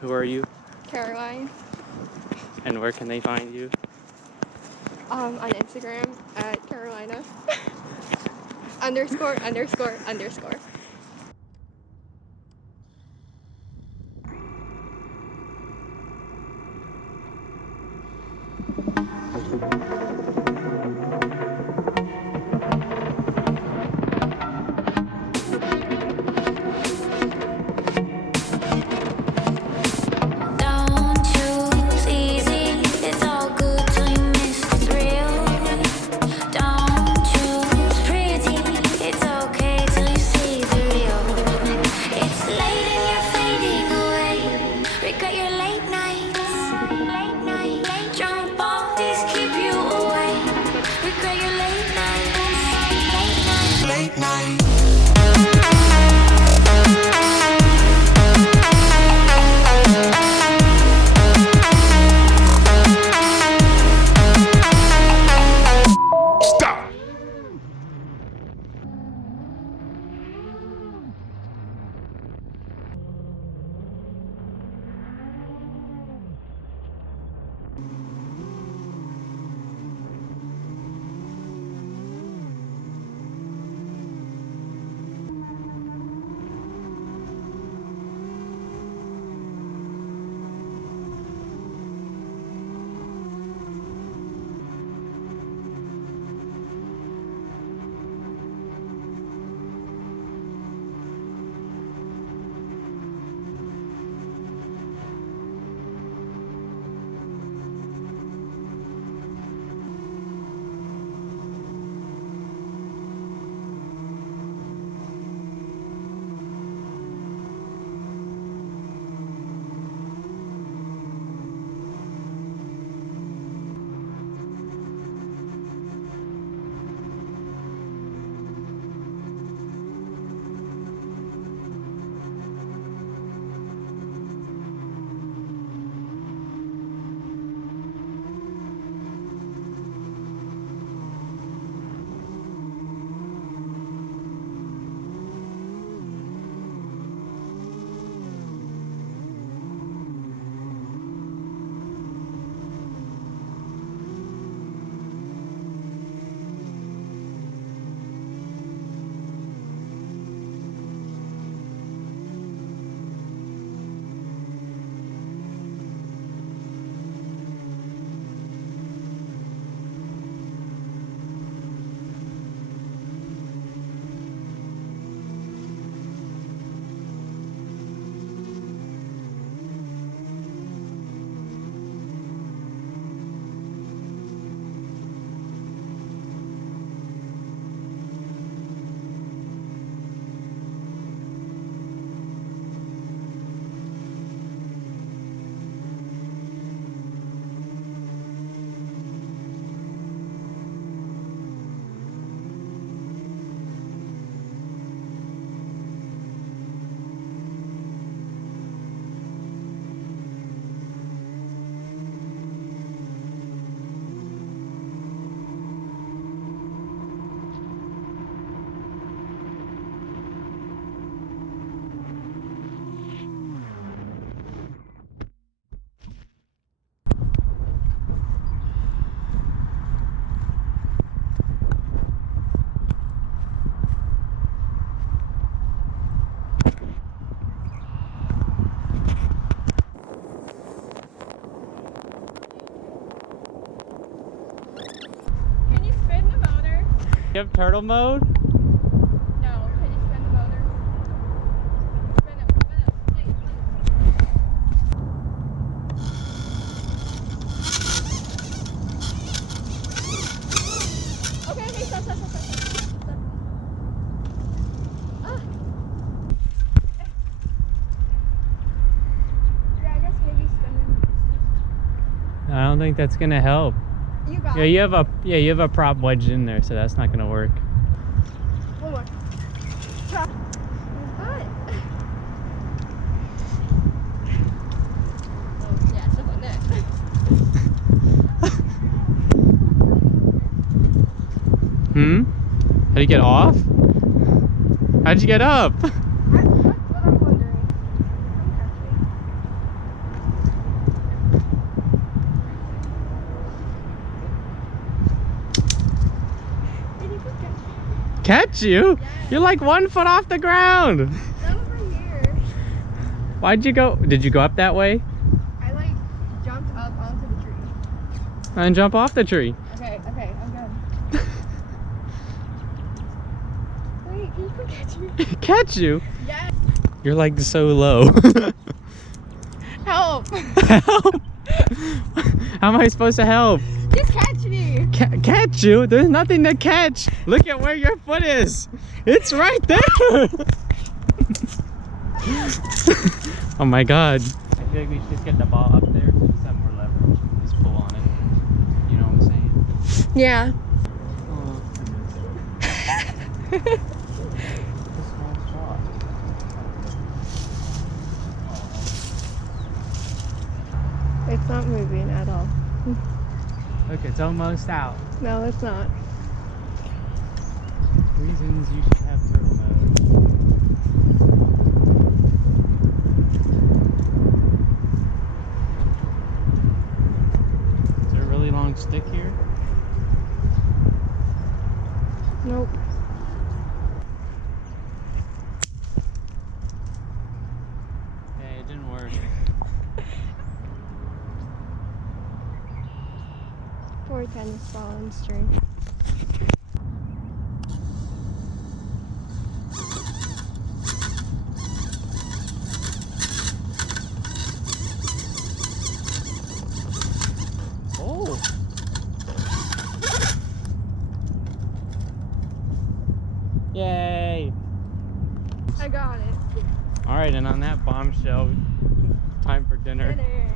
Who are you? Caroline. And where can they find you? On Instagram at Carolina _____. You have turtle mode? No, can you spin the motor? Spin it, please, please. Okay, stop. Ah. Yeah, I guess maybe spinning. I don't think that's gonna help. You got Yeah, you have a prop wedged in there, so that's not gonna work. one more. Stop. What? Oh yeah, stuff on that. How'd you get off? How'd you get up? That's what I'm wondering. Catch you? Yes. You're like 1 foot off the ground. Over here. Why'd you go? Did you go up that way? I like jumped up onto the tree. And jump off the tree. Okay, okay, I'm good. Wait, can you come catch me? Catch you? Yes. You're like so low. Help. Help! How am I supposed to help? Just catch me. Catch you? There's nothing to catch. Look at where your foot is. It's right there. Oh my god. I feel like we should just get the ball up there to just have more leverage. Just pull on it. You know what I'm saying? Yeah. It's not moving at all. Look, it's almost out. No, it's not. Reasons you should have turtle mode. Is there a really long stick here? Nope. Hey, it didn't work. Poor tennis ball and string. Oh! Yay! I got it. Alright, and on that bombshell, time for dinner. Dinner.